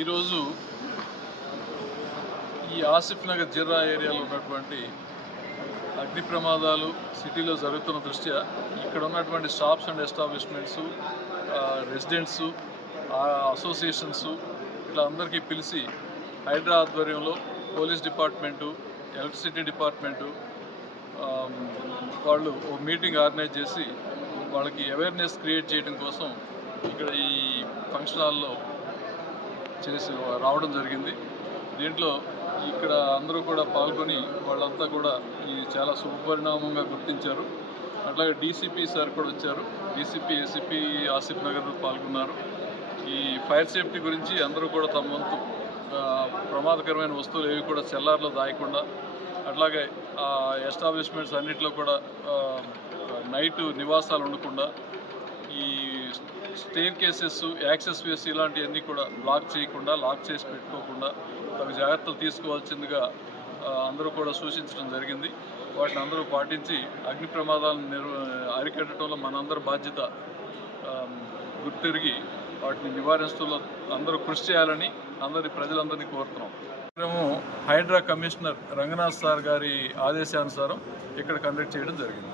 ఈరోజు ఈ ఆసిఫ్ నగర్ జిర్రా ఏరియాలో ఉన్నటువంటి అగ్ని ప్రమాదాలు సిటీలో జరుగుతున్న దృష్ట్యా ఇక్కడ ఉన్నటువంటి shops and establishments, residents, associations ఇట్లా అందరికీ పిలిచి హైడ్రా ఆధ్వర్యంలో పోలీస్ డిపార్ట్మెంటు, ఎలక్ట్రిసిటీ డిపార్ట్మెంటు వాళ్ళు ఒక మీటింగ్ ఆర్గనైజ్ చేసి వాళ్ళకి అవేర్నెస్ క్రియేట్ చేయడం కోసం ఇక్కడ ఈ ఫంక్షన్ హాల్లో చేసి రావడం జరిగింది. దీంట్లో ఇక్కడ అందరూ కూడా పాల్గొని వాళ్ళంతా కూడా ఈ చాలా శుభపరిణామంగా గుర్తించారు. అట్లాగే డీసీపీ సార్ కూడా వచ్చారు. డీసీపీ, ఏసీపీ ఆసిఫ్ నగర్ పాల్గొన్నారు. ఈ ఫైర్ సేఫ్టీ గురించి అందరూ కూడా తమ వంతు ప్రమాదకరమైన వస్తువులు ఏవి కూడా సెల్లార్లో దాయకుండా, అట్లాగే ఎస్టాబ్లిష్మెంట్స్ అన్నింటిలో కూడా నైట్ నివాసాలు ఉండకుండా, ఈ స్టేర్ కేసెస్, యాక్సెస్ వేస్ ఇలాంటివన్నీ కూడా బ్లాక్ చేయకుండా, లాక్ చేసి పెట్టుకోకుండా తగు జాగ్రత్తలు తీసుకోవాల్సిందిగా అందరూ కూడా సూచించడం జరిగింది. వాటిని అందరూ పాటించి అగ్ని ప్రమాదాలను అరికట్టడంలో మనందరి బాధ్యత గుర్తిరిగి వాటిని నివారించడంలో అందరూ కృషి చేయాలని ప్రజలందరినీ కోరుతున్నాం. మేము హైడ్రా కమిషనర్ రంగనాథ్ సార్ గారి ఆదేశానుసారం ఇక్కడ కండక్ట్ చేయడం జరిగింది.